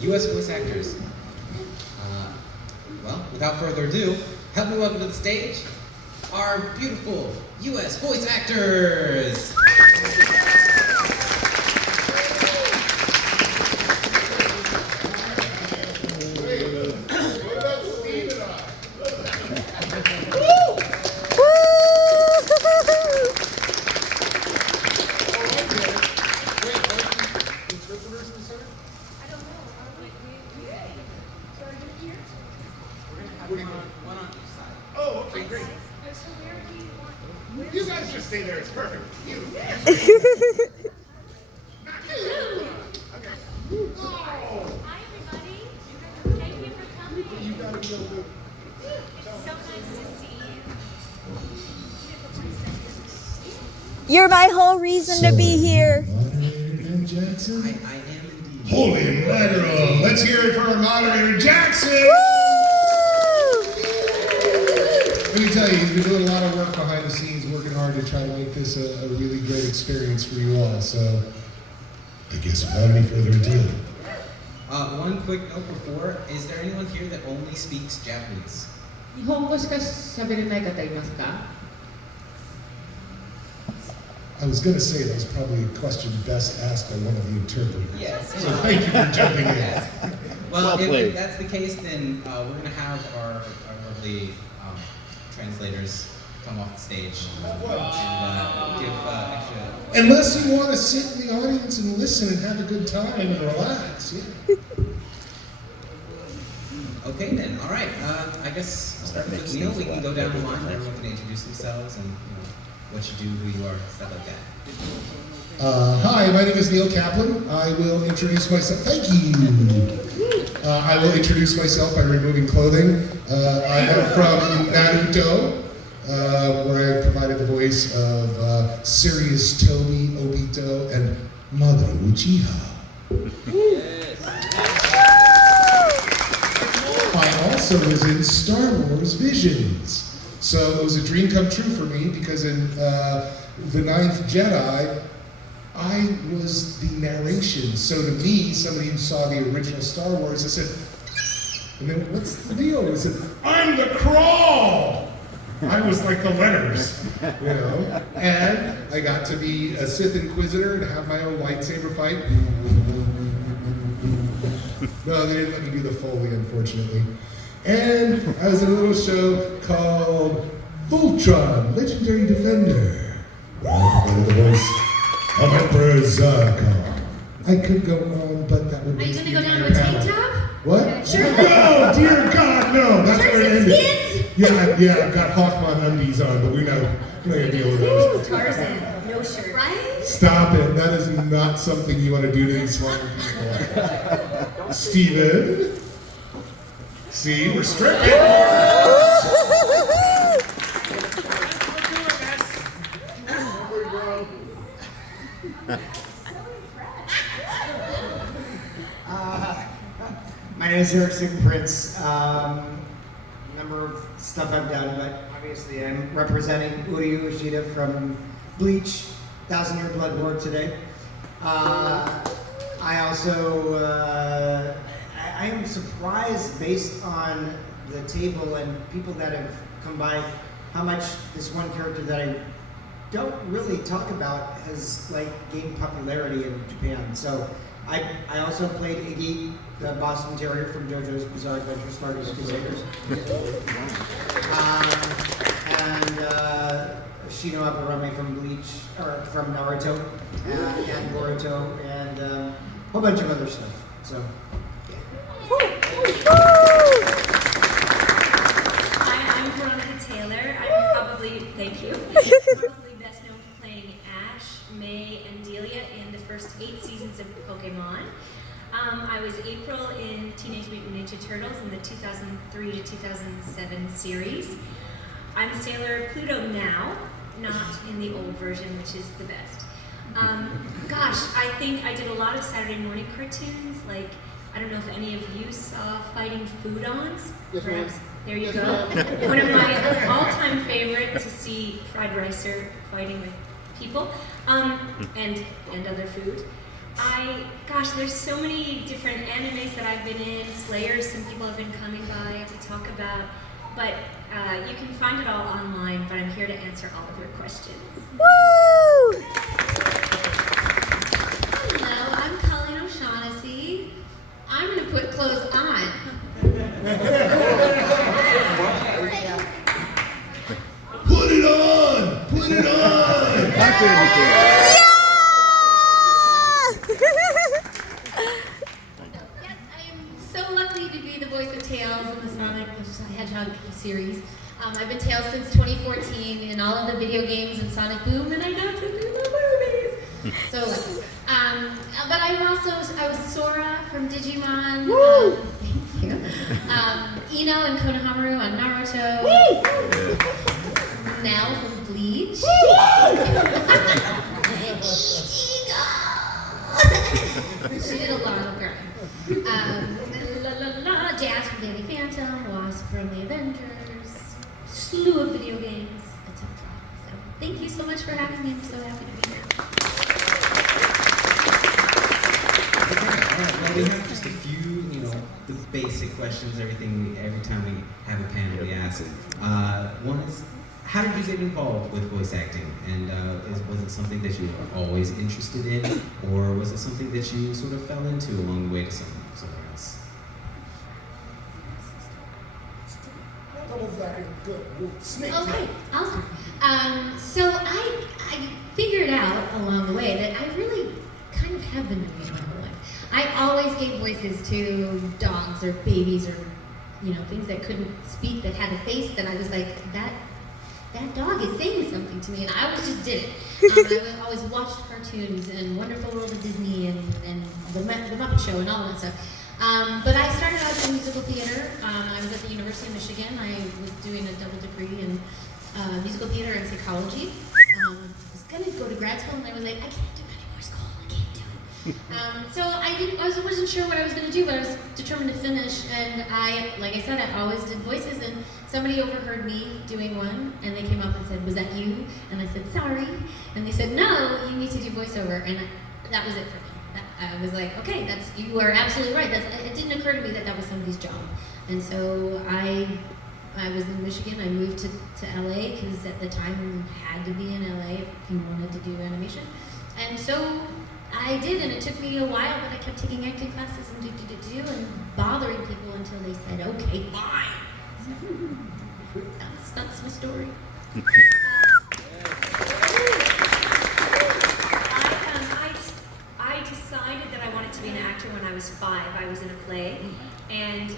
U.S. voice actors. Well, without further ado, help me welcome to the stage our beautiful U.S. voice actors. One on each side. Oh, okay, great. You guys just stay there. It's perfect. You. Hi, everybody. Thank you for coming. You gotta be able to. It's so nice to see you. You're my whole reason to be here. Moderator Jackson. I am indeed. Holy mackerel. Let's hear it for our moderator, Jackson. Let me tell you, he's been doing a lot of work behind the scenes, working hard to try to make this a really great experience for you all. So, I guess without any further ado. One quick note before, is there anyone here that only speaks Japanese? 日本語しか喋れない方いますか? I was going to say that was probably a question best asked by one of the interpreters. Yes. So thank you for jumping in. Yes. Well, if that's the case, then we're going to have our lovely translators come off the stage and give extra... Unless you want to sit in the audience and listen and have a good time and relax. Yeah. Okay then, all right. I guess starting with Neil, we can go down the line. Everyone can introduce themselves and what you do, who you are, stuff like that. Hi, my name is Neil Kaplan. I will introduce myself. Thank you. I will introduce myself by removing clothing. I am from Naruto, where I provided the voice of Sirius Toby Obito and Mother Uchiha. I also was in Star Wars Visions. So it was a dream come true for me because in The Ninth Jedi, I was the narration. So to me, somebody who saw the original Star Wars, I said, and then what's the deal? I said, I'm the crawl! I was like the letters, you know? And I got to be a Sith Inquisitor and have my own lightsaber fight. No, they didn't let me do the Foley, unfortunately. And I was in a little show called Voltron, Legendary Defender, where I provided the voice of Emperor Zarkon. I could go on, but that would Are you waste gonna the go down entire to a tank panel. top? What? Sure. No, dear God, no. That's where it ended. Skins? Yeah, I've got Hawkman undies on, but we're not gonna deal with those. Tarzan, no shirt. Right? Stop it. That is not something you want to do to these fine people. Steven. See, we're stripping. My name is Eric Prince. Number of stuff I've done, but obviously I'm representing Uryu Ishida from Bleach, 1,000 Year Blood War today. I also, I am surprised based on the table and people that have come by, how much this one character that I don't really talk about has like gained popularity in Japan. So I also played Iggy, the Boston Terrier from JoJo's Bizarre Adventure Smartest Crusaders. And Shino Aburame from Bleach, or from Naruto, and Boruto, and a whole bunch of other stuff. So, I'm Veronica Taylor. I'm probably, thank you, probably best known for playing Ash, May, and Delia in the first 8 seasons of Pokemon. I was April in Teenage Mutant Ninja Turtles in the 2003 to 2007 series. I'm Sailor Pluto now, not in the old version, which is the best. Gosh, I think I did a lot of Saturday morning cartoons, like, I don't know if any of you saw Fighting Foodons. Perhaps. There you go. One of my all-time favorite to see fried ricer fighting with people, and other food. Gosh, there's so many different animes that that I've been in, Slayers, some people have been coming by to talk about. But you can find it all online, but I'm here to answer all of your questions. Woo! Hello, I'm Colleen O'Shaughnessy. I'm going to put clothes on. Put it on! Put it on! Yes, I am so lucky to be the voice of Tails in the Sonic the Hedgehog series. I've been Tails since 2014 in all of the video games and Sonic Boom, and I got to do the movies. So lucky. But I was Sora from Digimon. Thank you. Ino and Konohamaru on Naruto. Nell from Bleach. She did a lot of crying. Jazz from Danny Phantom, Wasp from the Avengers, slew of video games, etc. So thank you so much for having me. I'm so happy to be here. Well, we have just a few, the basic questions, every time we have a panel we ask. One is, how did you get involved with voice acting? And was it something that you were always interested in, or was it something that you sort of fell into along the way to somewhere else? Okay, I'll start. So I figured out along the way that I really kind of have been doing it my whole life. I always gave voices to dogs or babies or things that couldn't speak that had a face that I was like, that dog is saying something to me, and I always just did it. I always watched cartoons and Wonderful World of Disney and the Muppet Show and all of that stuff. But I started out in musical theater. I was at the University of Michigan. I was doing a double degree in musical theater and psychology. I was going to go to grad school, and I was like, I can't do any more school. I can't do it. So I wasn't sure what I was going to do, but I was determined to finish. And like I said, I always did voices. And somebody overheard me doing one, and they came up and said, "Was that you?" And I said, "Sorry." And they said, "No, you need to do voiceover." And that was it for me. I was like, okay, you are absolutely right. It didn't occur to me that was somebody's job. And so I was in Michigan. I moved to LA because at the time you had to be in LA if you wanted to do animation. And so I did, and it took me a while, but I kept taking acting classes and bothering people until they said, okay, fine. So that's my story. I decided that I wanted to be an actor when I was 5. I was in a play, and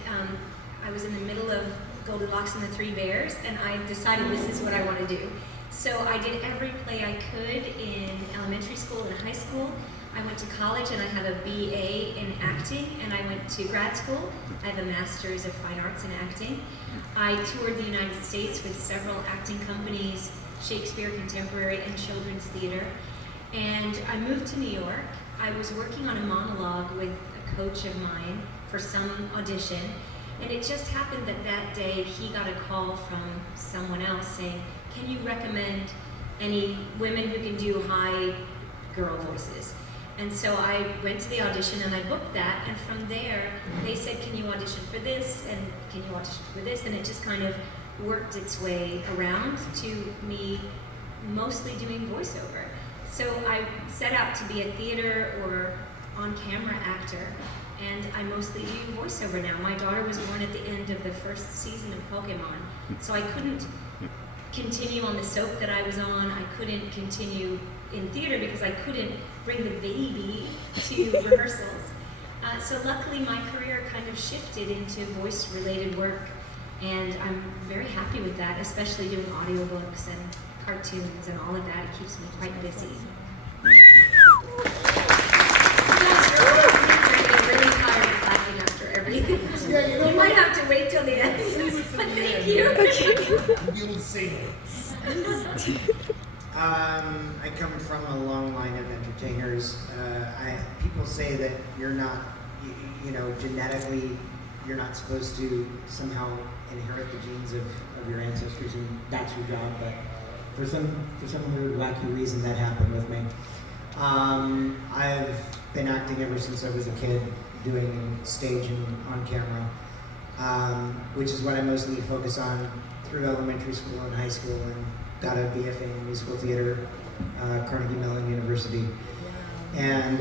I was in the middle of Goldilocks and the Three Bears, and I decided this is what I want to do. So I did every play I could in elementary school and high school. I went to college and I have a BA in acting, and I went to grad school. I have a master's of fine arts in acting. I toured the United States with several acting companies, Shakespeare, contemporary, and children's theater. And I moved to New York. I was working on a monologue with a coach of mine for some audition, and it just happened that day he got a call from someone else saying, can you recommend any women who can do high girl voices? And so I went to the audition and I booked that, and from there they said, can you audition for this, and can you audition for this, and it just kind of worked its way around to me mostly doing voiceover. So I set out to be a theater or on-camera actor, and I mostly do voiceover now. My daughter was born at the end of the first season of Pokemon, so I couldn't continue on the soap that I was on. I couldn't continue in theater because I couldn't bring the baby to rehearsals. So luckily my career kind of shifted into voice-related work, and I'm very happy with that, especially doing audiobooks and cartoons and all of that. It keeps me quite busy. I'm really tired of laughing after everything. Yeah, you might have to wait till the end. But thank you. You'll be able to say it. I come from a long line of entertainers. People say that you're not, genetically, you're not supposed to somehow inherit the genes of your ancestors, and that's your job. But for some weird, wacky reason, that happened with me. I've been acting ever since I was a kid. doing stage and on camera, which is what I mostly focus on through elementary school and high school, and got a BFA in musical theater, Carnegie Mellon University. And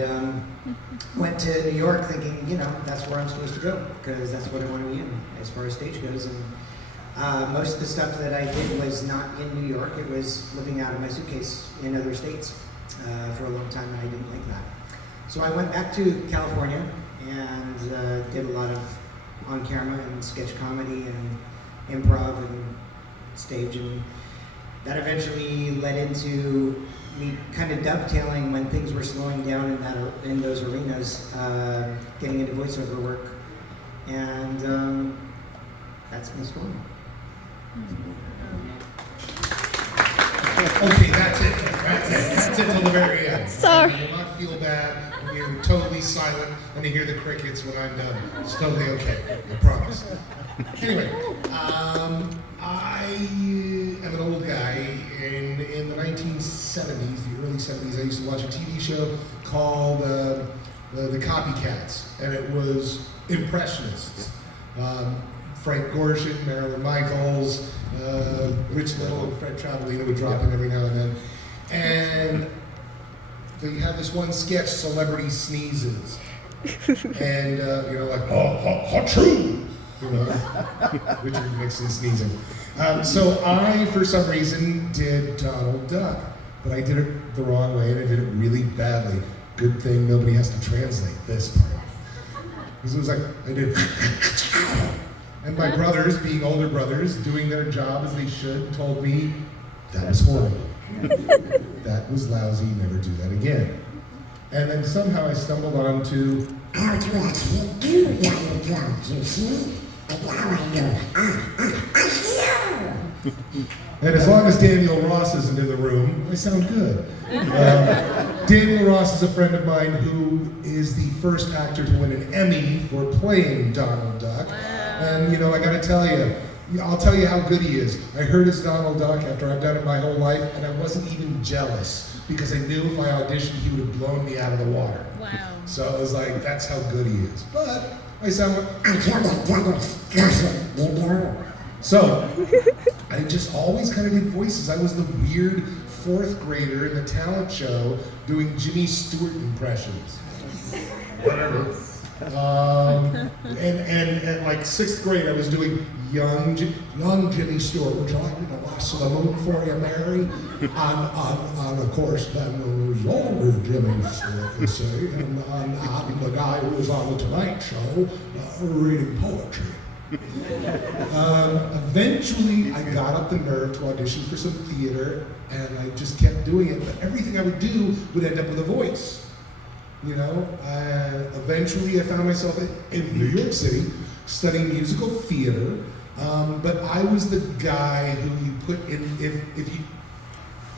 went to New York thinking, you know, that's where I'm supposed to go, because that's what I want to be in as far as stage goes. And most of the stuff that I did was not in New York. It was living out of my suitcase in other states for a long time, and I didn't like that. So I went back to California and did a lot of on-camera and sketch comedy and improv and stage, and that eventually led into me kind of dovetailing when things were slowing down in those arenas, getting into voiceover work, and that's my story. Okay, that's it. That's it till the very end. Sorry. You will not feel bad when you're totally silent and you hear the crickets when I'm done. It's totally okay. I promise. Anyway, I am an old guy. In the 1970s, the early 70s, I used to watch a TV show called the Copycats, and it was impressionists. Frank Gorshin, Marilyn Michaels, Rich Little, and Fred Travelino would drop in every now and then. And they had this one sketch, Celebrity Sneezes. And, you know, like, oh, true! You know, Richard Nixon sneezing. So I, for some reason, did Donald Duck. But I did it the wrong way, and I did it really badly. Good thing nobody has to translate this part. Because it was like, I did... And my brothers, being older brothers, doing their job as they should, told me, that was horrible. That was lousy, never do that again. And then somehow I stumbled onto how to actually do Donald Duck, you see? And now I know, And as long as Daniel Ross isn't in the room, I sound good. Daniel Ross is a friend of mine who is the first actor to win an Emmy for playing Donald Duck. And, you know, I gotta tell you, I'll tell you how good he is. I heard his Donald Duck after I've done it my whole life, and I wasn't even jealous, because I knew if I auditioned, he would have blown me out of the water. Wow. So I was like, that's how good he is. But I sound like, I feel like Donald's cousin, you know? so I just always kind of did voices. I was the weird fourth grader in the talent show doing Jimmy Stewart impressions. Whatever. And like sixth grade, I was doing young Jimmy Stewart, which I like to watch the moon for you, Mary. On of course, then there was older Jimmy Stewart, you see, and I'm the guy who was on the Tonight Show reading poetry. Eventually, I got up the nerve to audition for some theater, and I just kept doing it. But everything I would do would end up with a voice. You know, eventually I found myself in New York City studying musical theater, but I was the guy who you put in, if you,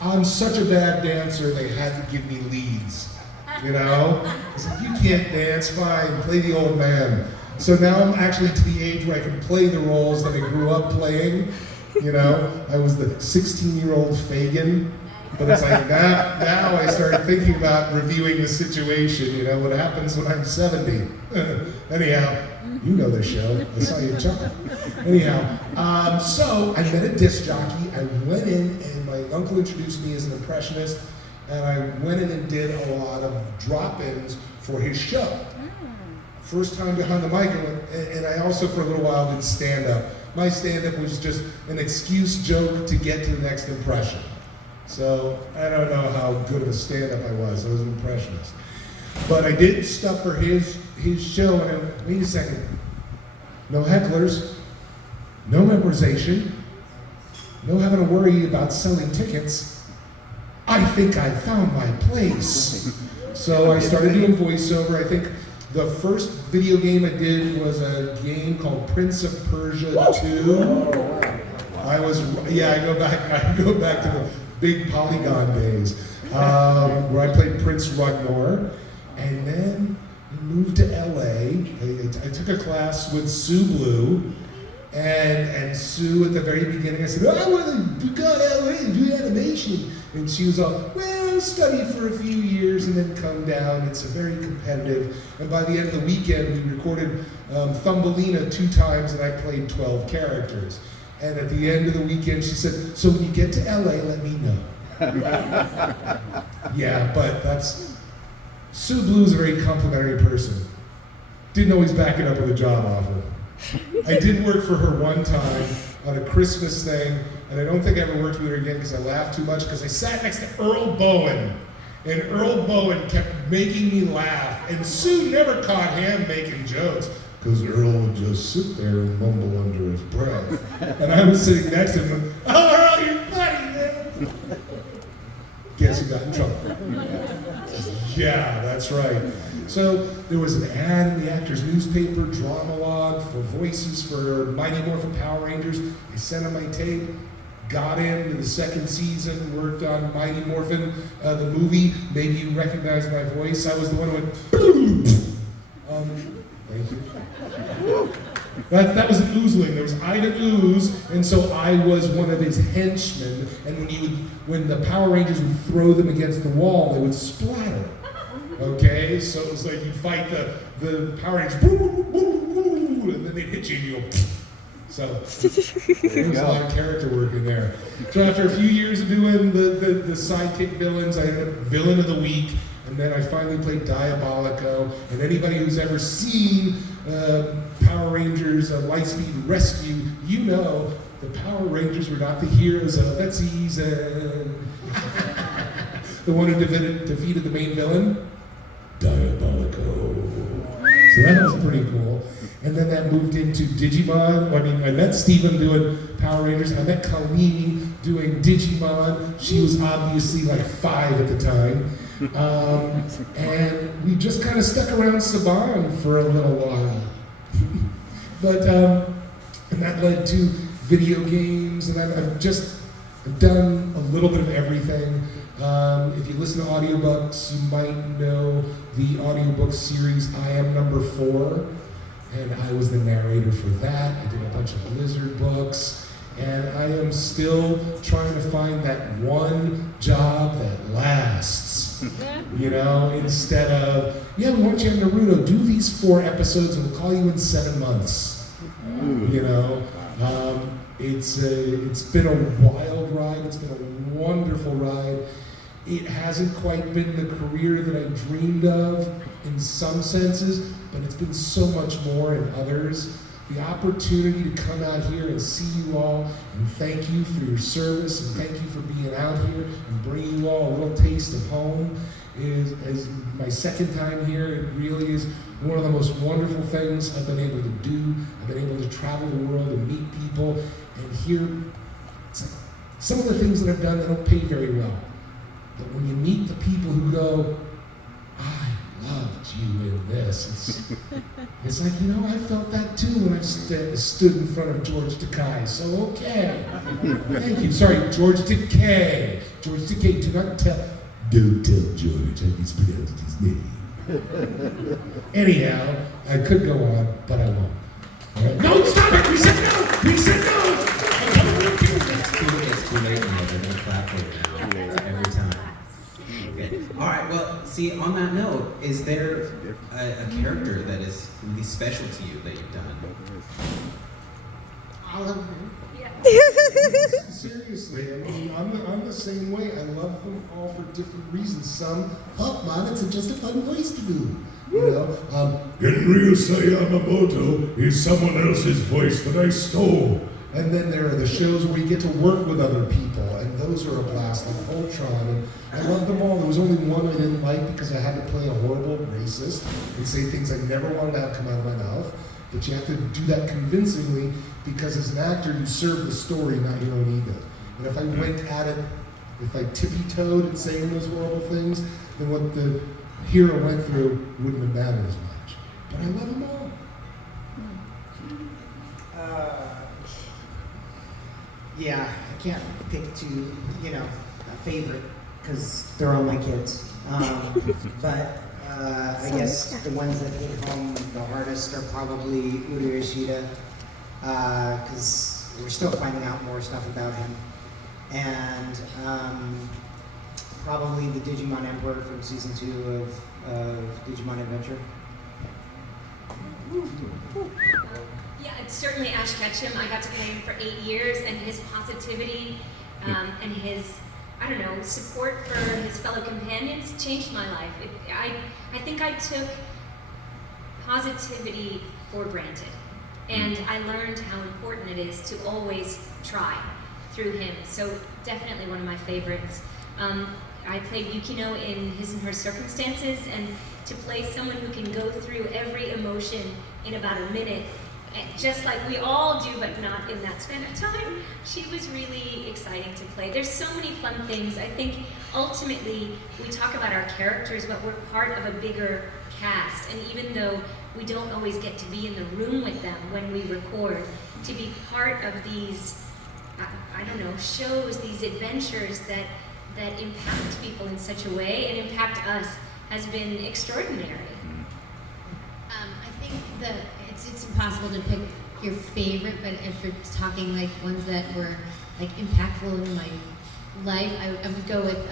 I'm such a bad dancer, they had to give me leads, you know? It's like, you can't dance, fine, play the old man. So now I'm actually to the age where I can play the roles that I grew up playing, you know? I was the 16-year-old Fagin. But it's like now I started thinking about reviewing the situation, you know, what happens when I'm 70. Anyhow, you know the show. I saw you chuckle. Anyhow, so I met a disc jockey. I went in, and my uncle introduced me as an impressionist, and I went in and did a lot of drop-ins for his show. First time behind the mic, and I also for a little while did stand-up. My stand-up was just an excuse joke to get to the next impression. So I don't know how good of a stand-up I was. I was an impressionist. But I did stuff for his show, and I went, wait a second. No hecklers, no memorization, no having to worry about selling tickets. I think I found my place. So I started doing voiceover. I think the first video game I did was a game called Prince of Persia 2. I go back to the big Polygon days, where I played Prince Rugmore, and then I moved to LA. I took a class with Sue Blue, and Sue at the very beginning, I said, I want to go to LA and do animation. And she was all, well, study for a few years and then come down. It's a very competitive. And by the end of the weekend, we recorded Thumbelina 2 times, and I played 12 characters. And at the end of the weekend, she said, "So when you get to LA, let me know." Yeah, but that's... Sue Blue is a very complimentary person. Didn't always back it up with a job offer. I did work for her one time on a Christmas thing, and I don't think I ever worked with her again because I laughed too much, because I sat next to Earl Bowen, and Earl Bowen kept making me laugh, and Sue never caught him making jokes, because Earl would just sit there and mumble under his breath. And I was sitting next to him, "Oh, Earl, you're funny, man." Guess who got in trouble? Yeah, that's right. So there was an ad in the Actors Newspaper, drama log for voices for Mighty Morphin Power Rangers. I sent him my tape, got into the 2nd season, worked on Mighty Morphin, the movie. Maybe you recognize my voice. I was the one who went, boom. Thank you. That was an oozling. There was Ivan Ooze, and so I was one of his henchmen. And when the Power Rangers would throw them against the wall, they would splatter. Okay, so it was like you'd fight the Power Rangers, and then they'd hit you and you go. So there was a lot of character work in there. So after a few years of doing the sidekick villains, I ended up villain of the week. And then I finally played Diabolico. And anybody who's ever seen Power Rangers Lightspeed Rescue, you know the Power Rangers were not the heroes of that season. The one who defeated the main villain? Diabolico. So that was pretty cool. And then that moved into Digimon. I met Steven doing Power Rangers. I met Colleen doing Digimon. She was obviously like 5 at the time. And we just kind of stuck around Saban for a little while. But, and that led to video games, and I've done a little bit of everything. If you listen to audiobooks, you might know the audiobook series I Am Number 4, and I was the narrator for that. I did a bunch of Blizzard books, and I am still trying to find that one job that lasts. You know, instead of, yeah, we want you in Naruto, do these 4 episodes and we'll call you in 7 months. You know, it's been a wild ride. It's been a wonderful ride. It hasn't quite been the career that I dreamed of in some senses, but it's been so much more in others. The opportunity to come out here and see you all and thank you for your service and thank you for being out here and bring you all a little taste of home is my 2nd time here. It really is one of the most wonderful things I've been able to do. I've been able to travel the world and meet people and hear some of the things that I've done that don't pay very well. But when you meet the people who go, "I loved you in this," it's like, you know, I felt that too when I stood in front of George Takei. So, okay. Thank you. Sorry, George Takei. George Takei, don't tell George how he's pronounced his name. Anyhow, I could go on, but I won't. All right. No, stop it! We said no! We said no! It's too late now. They're going to clap for it now. Every time. Okay. All right. Well, see, on that note, is there a character that is really special to you that you've done? All of them. Seriously, I mean, I'm the same way. I love them all for different reasons. Some, "Oh, Mom, it's just a fun voice to do." You know, Henryusei Yamamoto is someone else's voice that I stole. And then there are the shows where you get to work with other people, and those are a blast, like Voltron, and I love them all. There was only one I didn't like because I had to play a horrible racist and say things I never wanted to have come out of my mouth. But you have to do that convincingly because as an actor, you serve the story, not your own ego. And if I went at it, if I tippy-toed at saying those horrible things, then what the hero went through wouldn't have mattered as much. But I love them all. Yeah, I can't pick a favorite because they're all my kids. But I guess the ones that hit home the hardest are probably Uru Ishida, because we're still finding out more stuff about him. And probably the Digimon Emperor from season 2 of Digimon Adventure. Yeah, it's certainly Ash Ketchum. I got to play him for 8 years, and his positivity and his, I don't know, support for his fellow companions changed my life. I think I took positivity for granted, and I learned how important it is to always try through him. So definitely one of my favorites. I played Yukino in His and Her Circumstances, and to play someone who can go through every emotion in about a minute, just like we all do, but not in that span of time, she was really exciting to play. There's so many fun things. I think ultimately we talk about our characters, but we're part of a bigger cast, and even though we don't always get to be in the room with them when we record, to be part of these, I don't know, shows, these adventures that impact people in such a way and impact us has been extraordinary. I think that it's impossible to pick your favorite, but if you're talking like ones that were like impactful in my life, I would go with,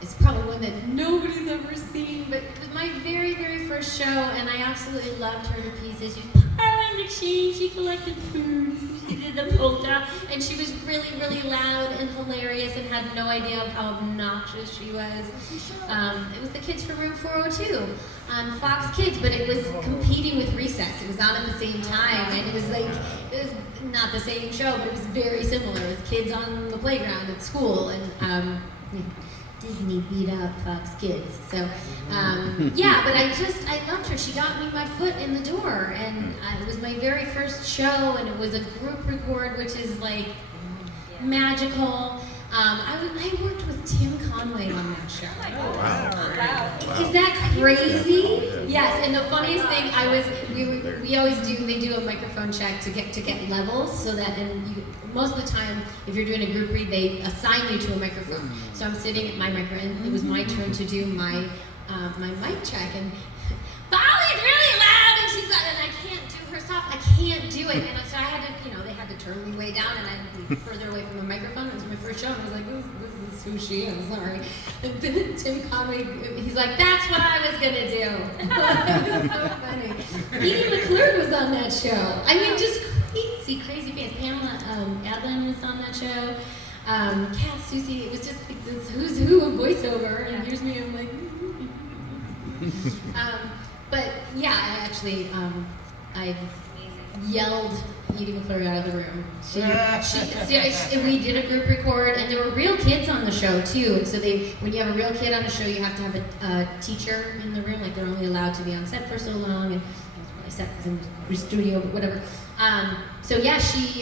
it's probably one that nobody's ever seen, but it was my very, very first show, and I absolutely loved her to pieces. She was piling the cheese, she collected food, she did the polka, and she was really, really loud and hilarious and had no idea of how obnoxious she was. It was the kids from Room 402 on Fox Kids, but it was competing with Recess. It was on at the same time, and it was not the same show, but it was very similar. It was kids on the playground at school, and Disney beat up Fox Kids. So, yeah, but I loved her. She got me my foot in the door, and it was my very first show, and it was a group record, which is like magical. I worked with Tim Conway on that show. Wow. Is that crazy? Yes, and the funniest thing, we always they do a microphone check to get levels, so that, most of the time, if you're doing a group read, they assign you to a microphone. So I'm sitting at my microphone, and it was my turn to do my mic check, and Molly's really loud, and she's like, and I can't do her soft, I can't do it, and so I had to, they had to turn me way down, and I had to be further away from the microphone. It was my first show, and I was like, this is who she is, sorry. And then Tim Conway, he's like, that's what I was gonna do. It was so funny. Edie McClure was on that show. I mean, just crazy fans. Pamela Adlin was on that show. Cass, Susie, it was just like this who's who of voiceover, and here's me, I'm like, but yeah, I actually, I yelled Edie McClure out of the room. We did a group record, and there were real kids on the show too. So when you have a real kid on the show, you have to have a teacher in the room. Like, they're only allowed to be on set for so long, and my set was in the studio, but whatever. So yeah,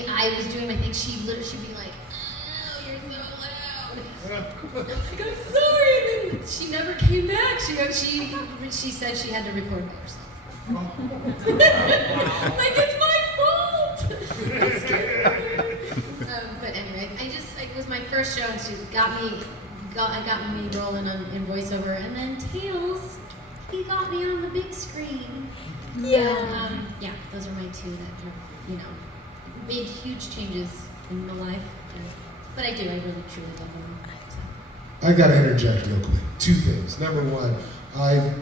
I was doing my thing. She'd be like, "Oh, you're so loud." I'm like, "I'm sorry." And then she never came back. She said she had to record by herself. Like, it's my fault. But anyway, it was my first show, and she got me rolling in voiceover, and then Tails, he got me on the big screen. Yeah. Yeah, those are my two that made huge changes in my life. But I really truly love them. So. I gotta interject real quick. Two things. Number one, I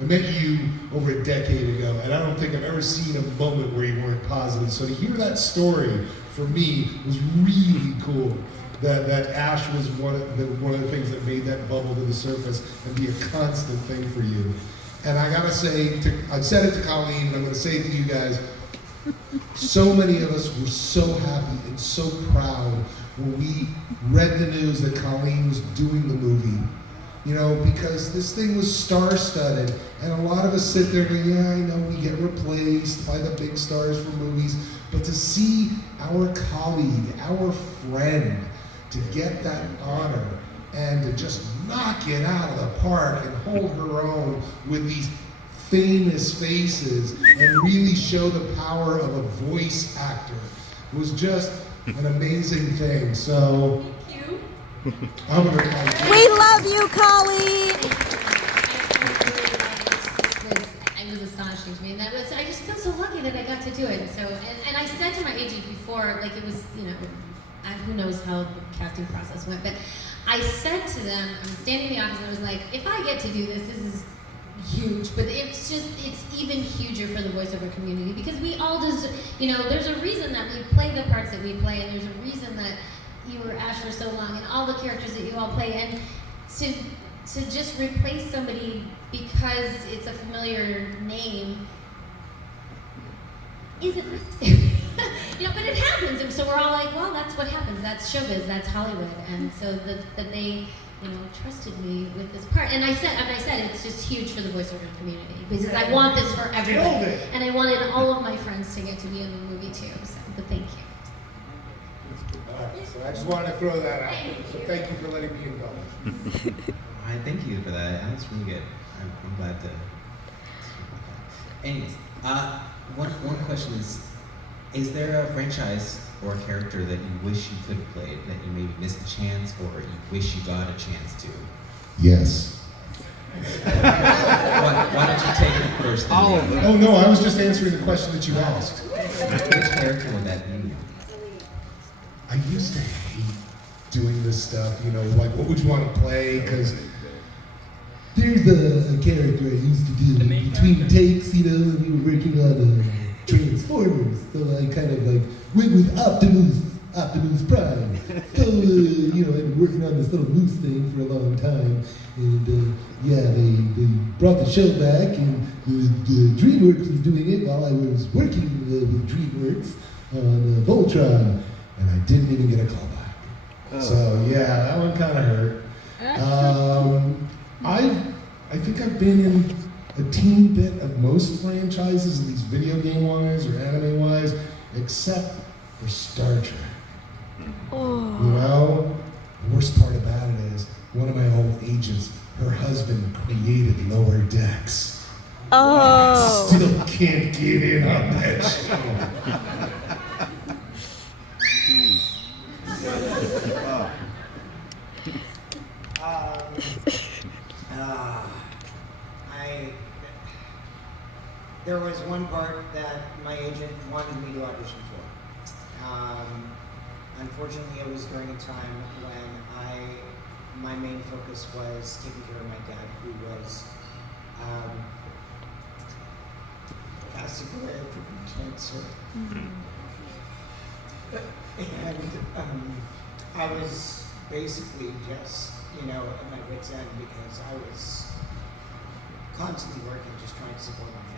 met you over a decade ago, and I don't think I've ever seen a moment where you weren't positive. So to hear that story for me was really cool. That Ash was one of the things that made that bubble to the surface and be a constant thing for you. And I gotta say, I said it to Colleen, and I'm gonna say it to you guys. So many of us were so happy and so proud when we read the news that Colleen was doing the movie. Because this thing was star-studded, and a lot of us sit there and go, yeah, I know we get replaced by the big stars for movies, but to see our colleague, our friend, to get that honor and to just knock it out of the park and hold her own with these famous faces and really show the power of a voice actor was just an amazing thing. So, Thank you. We love you, Colleen. It was astonishing to me, and I just feel so lucky that I got to do it. So, and I said to my agent before, like, it was, who knows how the casting process went, but I said to them, I was standing in the office and I was like, if I get to do this, this is huge, but it's even huger for the voiceover community because we all there's a reason that we play the parts that we play, and there's a reason that you were Ash for so long, and all the characters that you all play, and to just replace somebody because it's a familiar name isn't necessary. But it happens, and so we're all like, well, that's what happens. That's showbiz. That's Hollywood, and so that they, trusted me with this part. And I said, it's just huge for the voiceover community because I want this for everybody, and I wanted all of my friends to get to be in the movie too. So, but thank you. All right, so I just wanted to throw that out. So thank you for letting me involved. I thank you for that. That's really good. I'm glad to. Anyways, one question is there a franchise or a character that you wish you could have played that you maybe missed a chance or you wish you got a chance to? Yes. Why don't you take it first? All of them. Oh no, I was just answering the question that you asked. Which character would that be? I used to hate doing this stuff, like what would you want to play? Because there's a character I used to do between takes, when we were working on Transformers. So I kind of went with Optimus Prime. So, I've been working on this little moose thing for a long time. And they brought the show back, and DreamWorks was doing it while I was working with DreamWorks on Voltron. And I didn't even get a call back. Oh. So that one kind of hurt. I think I've been in a teeny bit of most franchises, at least video game wise or anime wise, except for Star Trek. Oh. The worst part about it is one of my old agents, her husband created Lower Decks. Oh. I still can't get in on that show. There was one part that my agent wanted me to audition for. Unfortunately, it was during a time when my main focus was taking care of my dad, who was passing away from cancer. Mm-hmm. And I was basically just, at my wit's end because I was constantly working, just trying to support my family.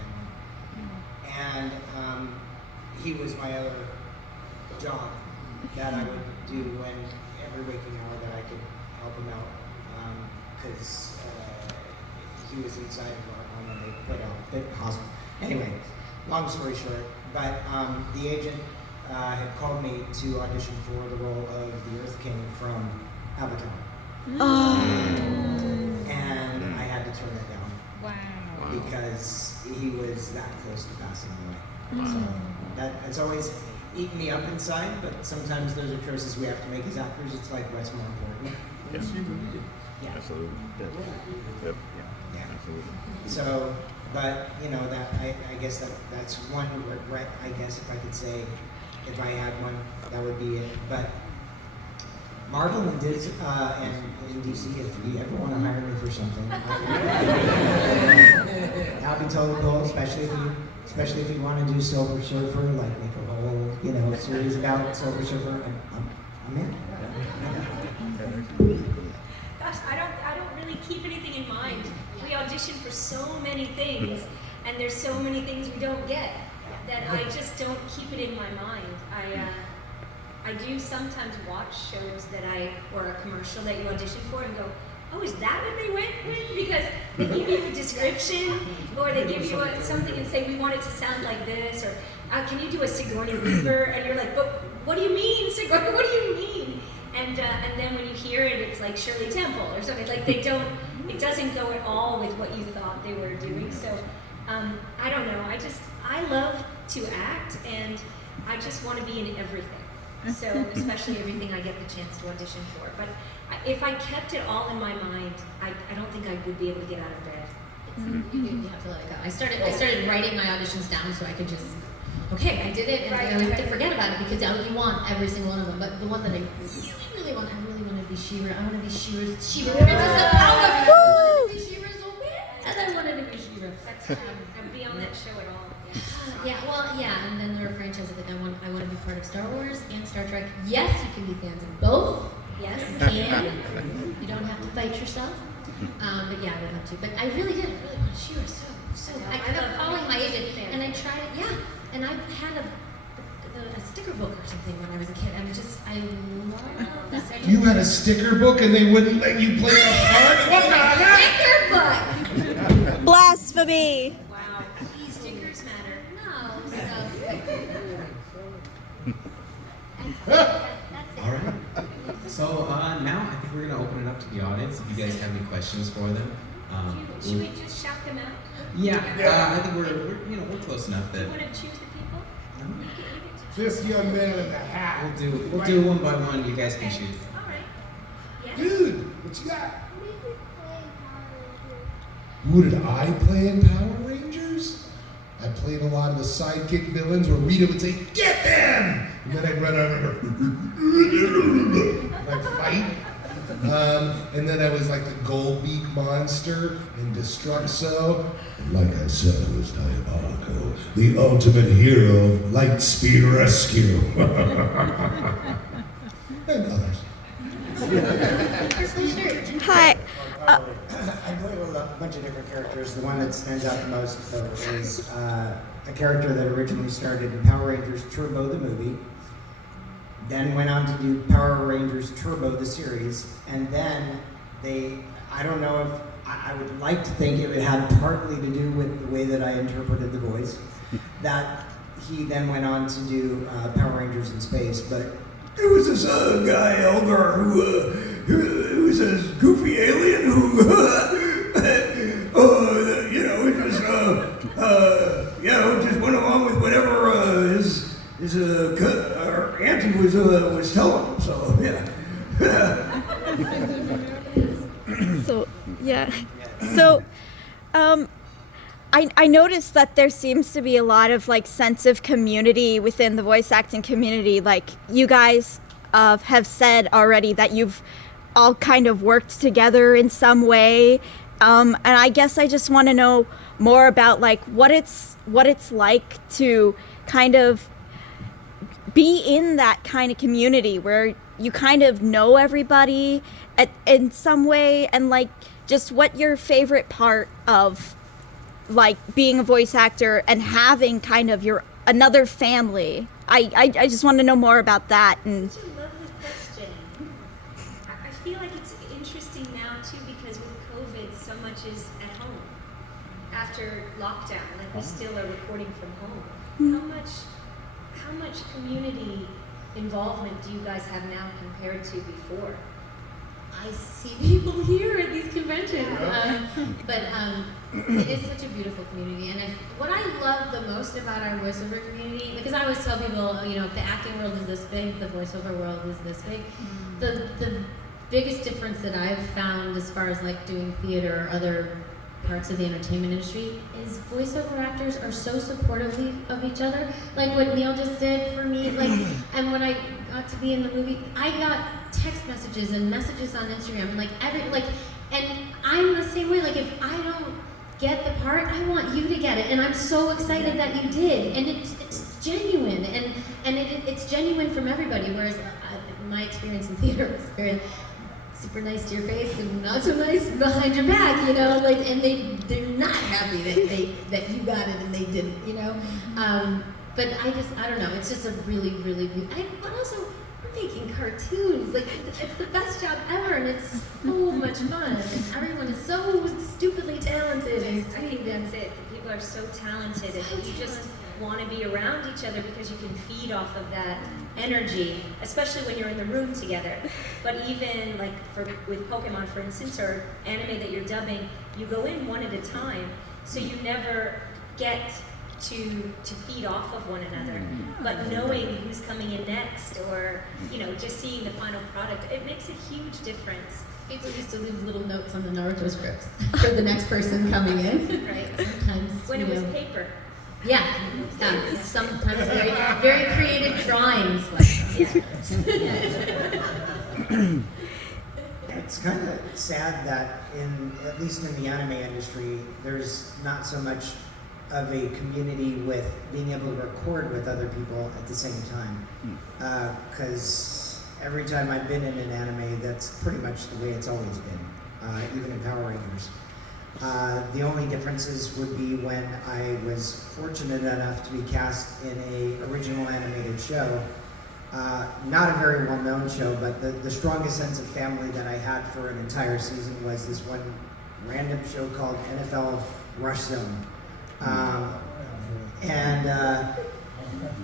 And he was my other job that I would do when every waking hour that I could help him out, because he was inside of our home and they put out the hospital. Anyway, long story short, but the agent had called me to audition for the role of the Earth King from Avatar. Oh. And I had to turn it down. Wow. Because he was that close to passing away. Wow. So that's always eaten me up inside, but sometimes those are choices we have to make as actors. It's like what's more important. Yes. Yeah. Absolutely. Yes. Yep. Yeah. Absolutely. So, but that I guess that's one regret. I guess if I could say, if I had one, that would be it. But Marvel and Disney and DC, if you ever want to hire me for something, I'll be totally cool. Especially if you want to do Silver Surfer, like make a whole series about Silver Surfer. I'm in. Gosh, I don't really keep anything in mind. We audition for so many things, and there's so many things we don't get that I just don't keep it in my mind. I do sometimes watch shows or a commercial that you audition for and go, oh, is that what they went with? Because they give you a description, or they give you something and say, we want it to sound like this, or can you do a Sigourney Weaver? And you're like, but what do you mean, Sigourney? What do you mean? And then when you hear it, it's like Shirley Temple or something. Like it doesn't go at all with what you thought they were doing. So I don't know. I love to act, and I just want to be in everything. So especially everything I get the chance to audition for. But if I kept it all in my mind, I don't think I would be able to get out of bed. You have to let it go. I started writing my auditions down so I okay, I did it, and I don't have to forget about it because you want every single one of them. But the one that I really want to be She-Ra. I want to be She-Ra, Princess of Power. I wanted to be She-Ra so bad, and I wanted to be She-Ra. That's I'm beyond that show at all. Yeah, and then there are franchises that I want to be part of Star Wars and Star Trek. Yes, you can be fans of both. Yes, you can. You don't have to fight yourself. But yeah, I would love to. But I really did. I really want She-Ra so. I kept calling my agent, and I tried it. Yeah, and I had a sticker book or something when I was a kid, and I love that. You had a sticker book and they wouldn't let you play the part? What the heck? Sticker book. Blasphemy. Wow. Stickers matter. All right. So now I think we're gonna open it up to the audience. If you guys have any questions for them, Should we just shout them out? yeah. I think we're close enough that You want to choose the people? This young man in the hat. we'll do one by one. You guys can choose. All right. Yeah. Dude, what you got? Who did I play in Power Rangers? I played a lot of the sidekick villains where Rita would say, "Get them!" And then I'd run over and I'd fight. And then I was like the Gold Beak monster in Destruxo. Like I said, it was Diabolico, the ultimate hero of Lightspeed Rescue. And others. Hi. I play with a bunch of different characters. The one that stands out the most, though, is a character that originally started in Power Rangers Turbo the movie, then went on to do Power Rangers Turbo the series, and then I don't know if, I would like to think it had partly to do with the way that I interpreted the voice, that he then went on to do Power Rangers in Space, but it was this guy, Elgar, who was this goofy alien who, just went along with whatever his auntie was telling him. So yeah. So, yeah. So, I noticed that there seems to be a lot of like sense of community within the voice acting community. Like you guys have said already that you've all kind of worked together in some way. And I guess I just want to know more about like what it's like to kind of be in that kind of community where you kind of know everybody in some way, and like just what your favorite part of like being a voice actor and having kind of your another family. I just want to know more about that. And Such a lovely question. I feel like it's interesting now too because with COVID, so much is at home. After lockdown, like we still are recording from home. How much community involvement do you guys have now compared to before? I see people here at these conventions, but it is such a beautiful community. And what I love the most about our voiceover community, because I always tell people, if the acting world is this big, the voiceover world is this big. The biggest difference that I've found as far as like doing theater or other parts of the entertainment industry is voiceover actors are so supportive of each other. Like what Neil just did for me, and when I got to be in the movie, I got text messages and messages on Instagram, and and I'm the same way. Like if I don't get the part, I want you to get it, and I'm so excited that you did, and it's genuine, and it's genuine from everybody. Whereas my experience in theater was very super nice to your face and not so nice behind your back, and they're not happy that you got it and they didn't, But I don't know, it's just a really, really but also we're making cartoons, it's the best job ever, and it's so much fun, and everyone is so stupidly talented and I think that's it. People are so talented, and you just want to be around each other because you can feed off of that energy, especially when you're in the room together. But even with Pokemon, for instance, or anime that you're dubbing, you go in one at a time, so you never get to feed off of one another. But knowing who's coming in next, or just seeing the final product, it makes a huge difference. People used to leave little notes on the Naruto scripts for the next person coming in. Right. Sometimes When it was paper. Yeah, sometimes very creative drawings. Like, It's kind of sad that at least in the anime industry, there's not so much of a community with being able to record with other people at the same time. Because every time I've been in an anime, that's pretty much the way it's always been, even in Power Rangers. The only differences would be when I was fortunate enough to be cast in a original animated show. Not a very well-known show, but the strongest sense of family that I had for an entire season was this one random show called NFL Rush Zone.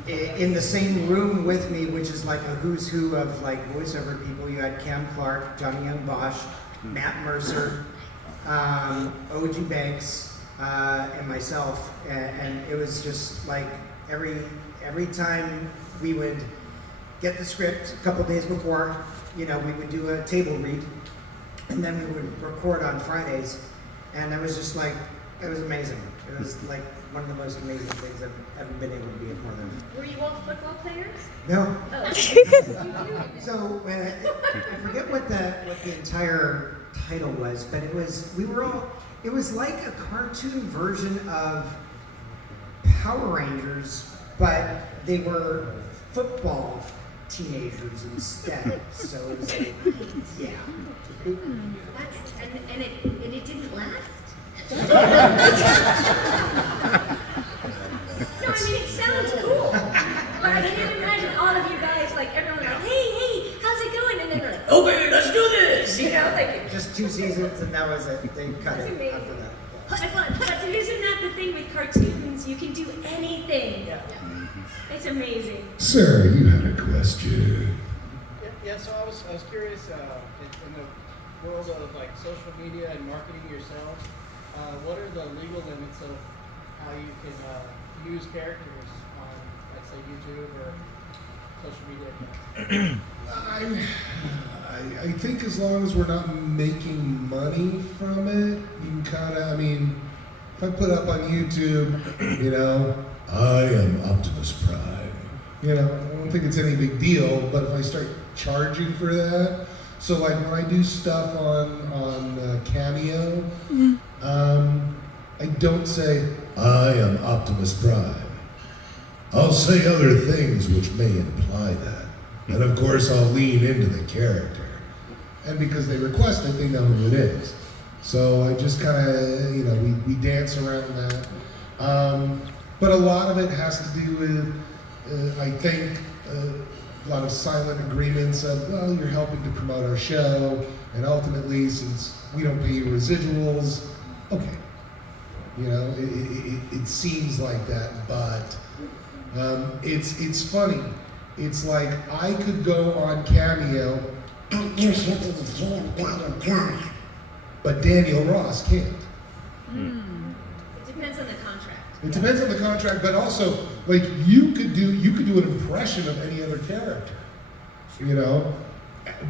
In the same room with me, which is like a who's who of like voiceover people, you had Cam Clark, Johnny Young Bosch, Matt Mercer, O.G. Banks, and myself, and it was just like every time we would get the script a couple days before, we would do a table read, and then we would record on Fridays, and it was just like, it was amazing. It was like one of the most amazing things I've ever been able to be a part of. Were you all football players? No. Oh. So I forget what the entire title was, but it was like a cartoon version of Power Rangers, but they were football teenagers instead. So it was like, yeah. And it didn't last? No, I mean, it sounds cool. But I can't imagine all of you guys, like, everyone like, hey, how's it going? And then they're like, okay, let's do this. Like. Just 2 seasons and that was it. They cut it after that. But isn't that the thing with cartoons? You can do anything. Yeah. It's amazing. Sir, you had a question. Yeah, so I was curious, in the world of like social media and marketing yourselves, what are the legal limits of how you can use characters on, like, say, YouTube or social media? I think as long as we're not making money from it, you can kind of, if I put up on YouTube, I am Optimus Prime, I don't think it's any big deal, but if I start charging for that, so like when I do stuff on Cameo, I don't say, I am Optimus Prime. I'll say other things which may imply that. And of course I'll lean into the character. And because they request it, they know who it is. So I just kind of, we dance around that. But a lot of it has to do with, I think, a lot of silent agreements of, well, you're helping to promote our show, and ultimately, since we don't pay you residuals, okay. It seems like that, but it's funny. It's like I could go on Cameo, And you should be Jim Block. but Daniel Ross can't. It depends on the contract. It depends on the contract, but also, like, you could do an impression of any other character,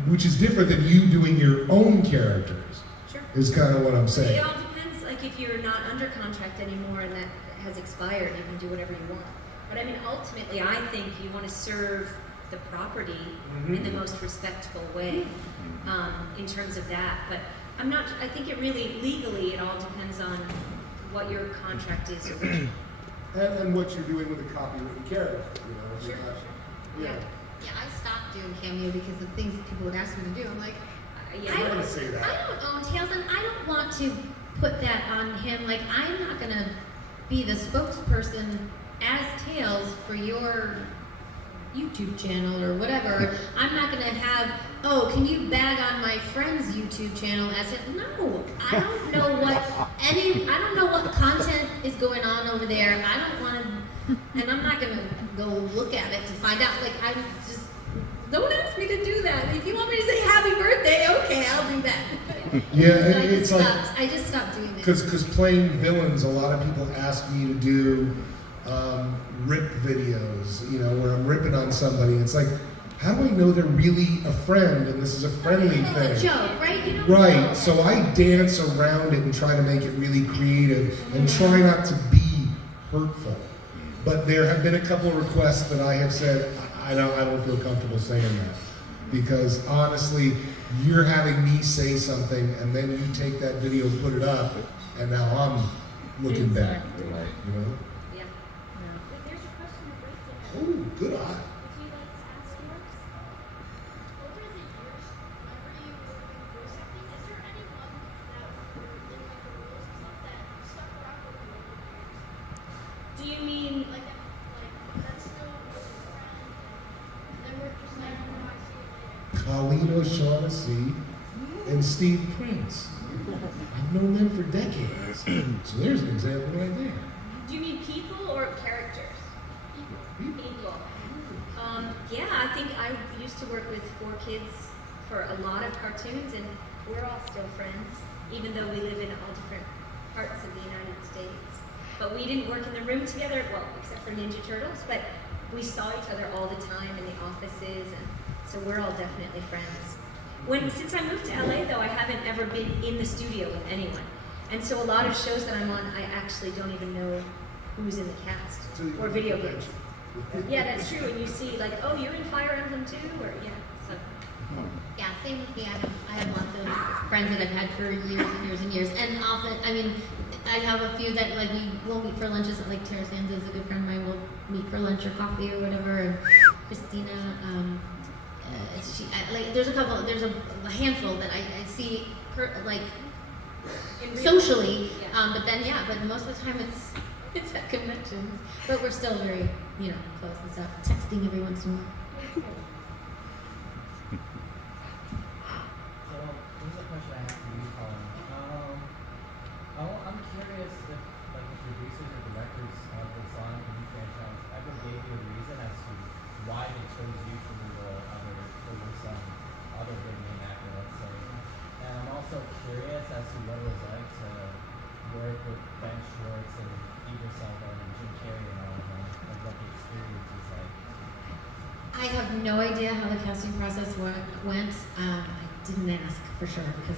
which is different than you doing your own characters. Sure. Is kind of what I'm saying. It all depends, like, if you're not under contract anymore and that has expired, you can do whatever you want. But ultimately, I think you want to serve the property in the most respectful way in terms of that. But I think it really, legally, it all depends on what your contract is originally. And what you're doing with a copywritten character, Sure. Yeah, I stopped doing Cameo because of things that people would ask me to do. I'm like, Yeah. I don't own Tails, and I don't want to put that on him. Like, I'm not going to be the spokesperson as Tails for your YouTube channel or whatever. I'm not going to have, can you bag on my friend's YouTube channel as it? No, I don't know what content is going on over there. I don't want to, and I'm not going to go look at it to find out. Like, don't ask me to do that. If you want me to say happy birthday, okay, I'll do that. Yeah, So I just stopped doing it. Because playing villains, a lot of people ask me to do rip videos, where I'm ripping on somebody. It's like, how do I know they're really a friend and this is a friendly It's thing? a joke, right? You don't Right, know. so I dance around it and try to make it really creative and try not to be hurtful. But there have been a couple of requests that I have said, I don't feel comfortable saying that. Because honestly, you're having me say something and then you take that video and put it up, and now I'm looking back, you know? Yeah. There's a question that Oh, good eye. would you like to ask yours? Over the years, whenever you were doing voice acting, is there anyone that were in like the rules club that stuck around with you over the years? Do you mean Like that still was a friend and then we're just like, oh, I see you later. Colleen O'Shaughnessy and Steve Prince. I've known them for decades. So there's an example right there. do you mean people or characters? People. Yeah, I think I used to work with 4 kids for a lot of cartoons, and we're all still friends, even though we live in all different parts of the United States. But we didn't work in the room together, well, except for Ninja Turtles, but we saw each other all the time in the offices, and so we're all definitely friends. Since I moved to LA, though, I haven't ever been in the studio with anyone. And so a lot of shows that I'm on, I actually don't even know who's in the cast or video games. Yeah, that's true. And you see, like, oh, you're in Fire Emblem too, or yeah. So Yeah, same with me. I have lots of friends that I've had for years and years and years. And often, I mean, I have a few that like we will meet for lunches. Like Tara Sands is a good friend of mine. We'll meet for lunch or coffee or whatever. And Christina, there's a handful that I see in real- socially. Yeah. But then but most of the time it's at conventions. But we're still very close and stuff. Texting every once in a while. So, this is a question I have for you, Colin. I'm curious if, like, the producers or directors of the Sonic and franchise ever gave you a reason as to why they chose you for the role over some other big name actor, let's say. And I'm also curious as to what it was like to work with Ben Schwartz and Idris Elba and Jim Carrey and all of them, and what the experience is like. I have no idea how the casting process went. I didn't ask for sure because.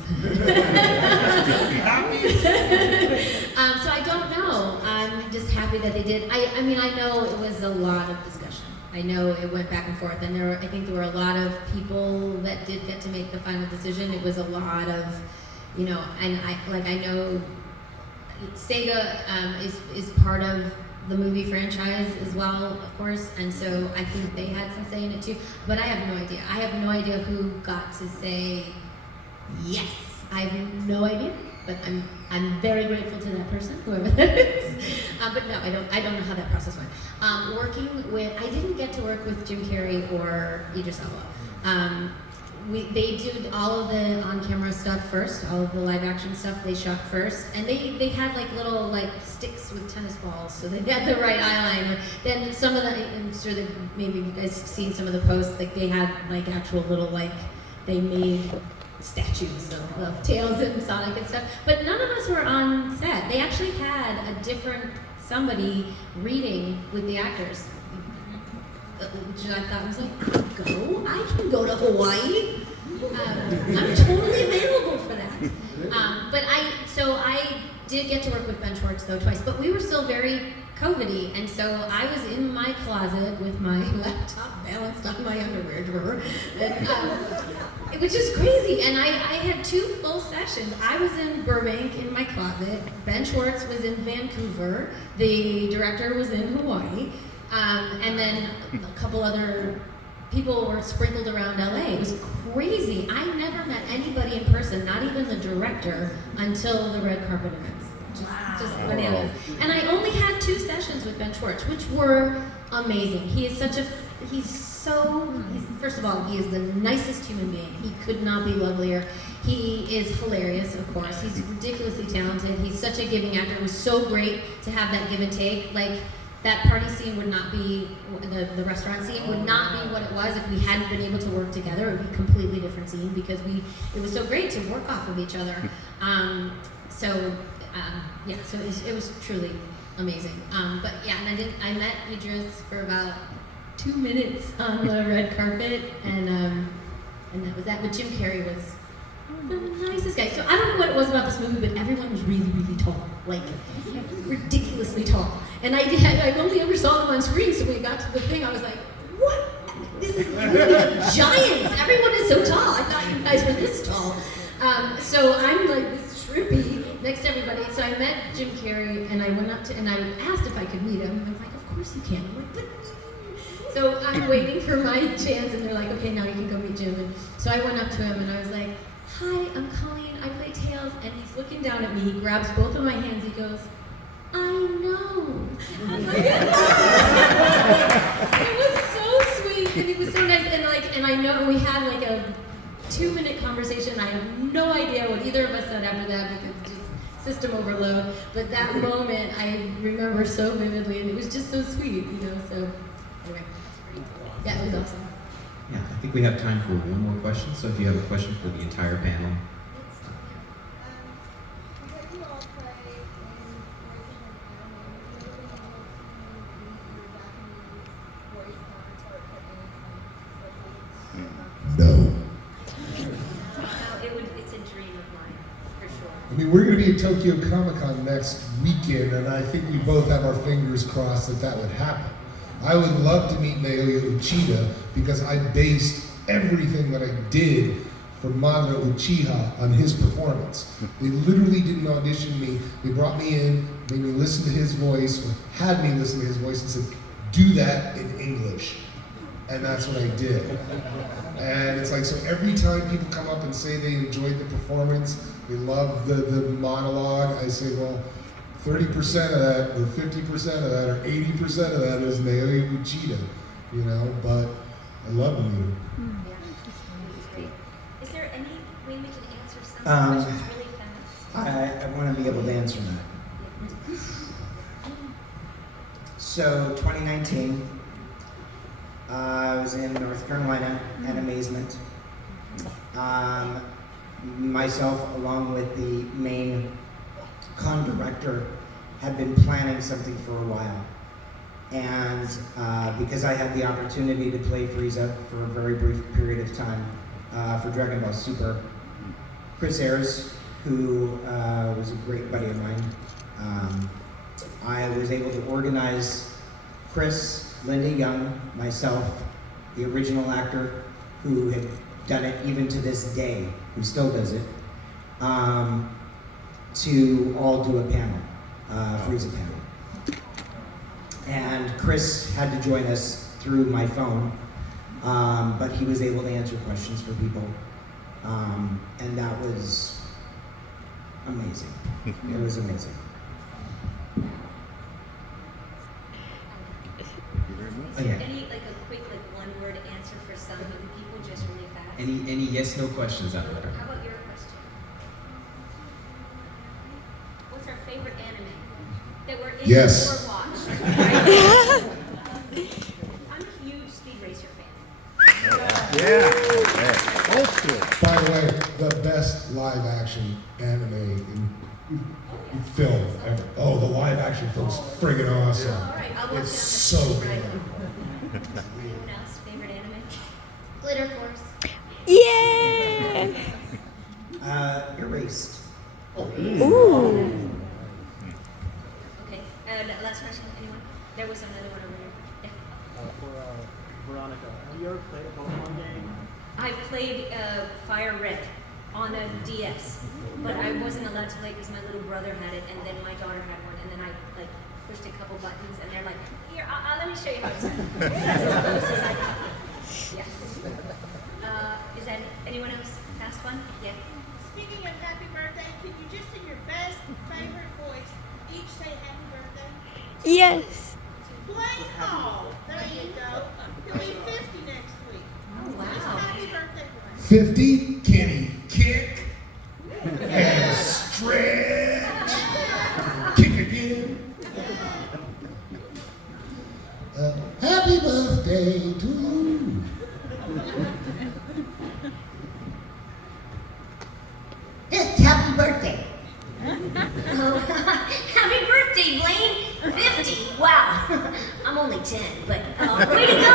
So I don't know. I'm just happy that they did. I mean, I know it was a lot of discussion. I know it went back and forth, and I think there were a lot of people that did get to make the final decision. It was a lot of, and I know Sega is part of the movie franchise as well, of course, and so I think they had some say in it too. But I have no idea. I have no idea who got to say yes. I have no idea. But I'm very grateful to that person, whoever that is. But no, I don't know how that process went. I didn't get to work with Jim Carrey or Idris Elba. They did all of the on-camera stuff first, all of the live-action stuff they shot first, and they had like little sticks with tennis balls, so they had the right eyeliner. Then some of the, I'm sure that maybe you guys have seen some of the posts, like they had actual little they made statues of Tails and Sonic and stuff, but none of us were on set. They actually had a different somebody reading with the actors. Which I thought was I can go to Hawaii. I'm totally available for that. But I did get to work with Ben Schwartz though twice, but we were still very COVID-y, and so I was in my closet with my laptop balanced on my underwear drawer, and, which is crazy. And I had 2 full sessions. I was in Burbank in my closet. Ben Schwartz was in Vancouver. The director was in Hawaii. And then a couple other people were sprinkled around LA. It was crazy. I never met anybody in person, not even the director, until the red carpet events. Just bananas. And I only had 2 sessions with Ben Schwartz, which were amazing. First of all, he is the nicest human being. He could not be lovelier. He is hilarious, of course. He's ridiculously talented. He's such a giving actor. It was so great to have that give and take. That party scene would not be, the restaurant scene would not be what it was if we hadn't been able to work together. It would be a completely different scene because it was so great to work off of each other. So it was truly amazing. But yeah, and I met Idris for about 2 minutes on the red carpet, and that was that. But Jim Carrey was how is this guy? So I don't know what it was about this movie, but everyone was really, really tall, like ridiculously tall. And I only ever saw them on screen, so when we got to the thing, I was like, what? This is really giants. Everyone is so tall. I thought you guys were this tall. So I'm like this shrimpy next to everybody. So I met Jim Carrey, and I went up to, and I asked if I could meet him. I'm like, of course you can. I'm like, but. So I'm waiting for my chance, and they're like, okay, now you can go meet Jim. And so I went up to him, and I was like, hi, I'm Colleen. I play Tails. And he's looking down at me. He grabs both of my hands. He goes, I know. I'm like, it was so sweet, and he was so nice. And I know we had like a 2-minute conversation. I have no idea what either of us said after that because just system overload. But that moment I remember so vividly, and it was just so sweet, So anyway, yeah, it was awesome. Yeah, I think we have time for one more question. So if you have a question for the entire panel. No. It's a dream of mine, for sure. I mean, we're going to be at Tokyo ComicCon next weekend, and I think we both have our fingers crossed that that would happen. I would love to meet Naoya Uchida because I based everything that I did for Madara Uchiha on his performance. They literally didn't audition me. They brought me in, made me listen to his voice, or had me listen to his voice, and said, do that in English. And that's what I did. And it's like, so every time people come up and say they enjoyed the performance, they love the monologue, I say, well, 30% of that, or 50% of that, or 80% of that is Naoya Uchida, but I love the movie. Is there any way we can answer some questions really fast? I want to be able to answer that. So 2019, I was in North Carolina at Amazement. Myself, along with the main con director, had been planning something for a while. And because I had the opportunity to play Frieza for a very brief period of time for Dragon Ball Super, Chris Ayres, who was a great buddy of mine, I was able to organize Chris, Linda Young, myself, the original actor who had done it even to this day, who still does it, to all do a panel, Frieza panel. And Chris had to join us through my phone, but he was able to answer questions for people, and that was amazing. It was amazing. Is there any a quick one-word answer for some of the people, just really fast? Any yes/no questions out there? How about your question? What's our favorite anime that we're in Yes. or watched? I'm a huge Speed Racer fan. Yeah. Old school. By the way, the best live action anime in film ever. Oh, the live action film's friggin' awesome. All right, I'll watch It's it on the so screen right good. now. Anyone else? Favorite anime? Glitter Force. Yeah. Erased. Ooh. Okay, last question, anyone? There was another one over here. Yeah. For Veronica, have you ever played a Pokemon game? I played Fire Red on a DS, but I wasn't allowed to play because my little brother had it, and then my daughter had one, and then I pushed a couple buttons, and they're like, "Here, let me show you how it's done." That's as close as I got. Yes. Is that anyone else? Fast one? Yeah. Speaking of happy birthday, can you just in your best favorite voice each say happy birthday? Yes. Blaine Hall. There you go. He'll be 50 next week. Oh Just wow. happy birthday, Blaine. 50, can he kick and stretch? Kick again. Happy birthday to you. Just happy birthday. Oh, happy birthday, Blaine! 50. Wow. I'm only 10, but way to go!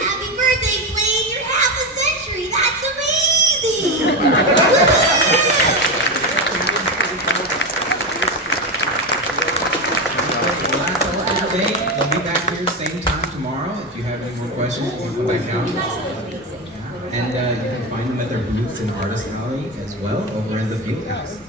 Happy birthday, Blaine! You're half a questions, you can come back down. And you can find them at their booths in Artist Alley as well, over in the Field House.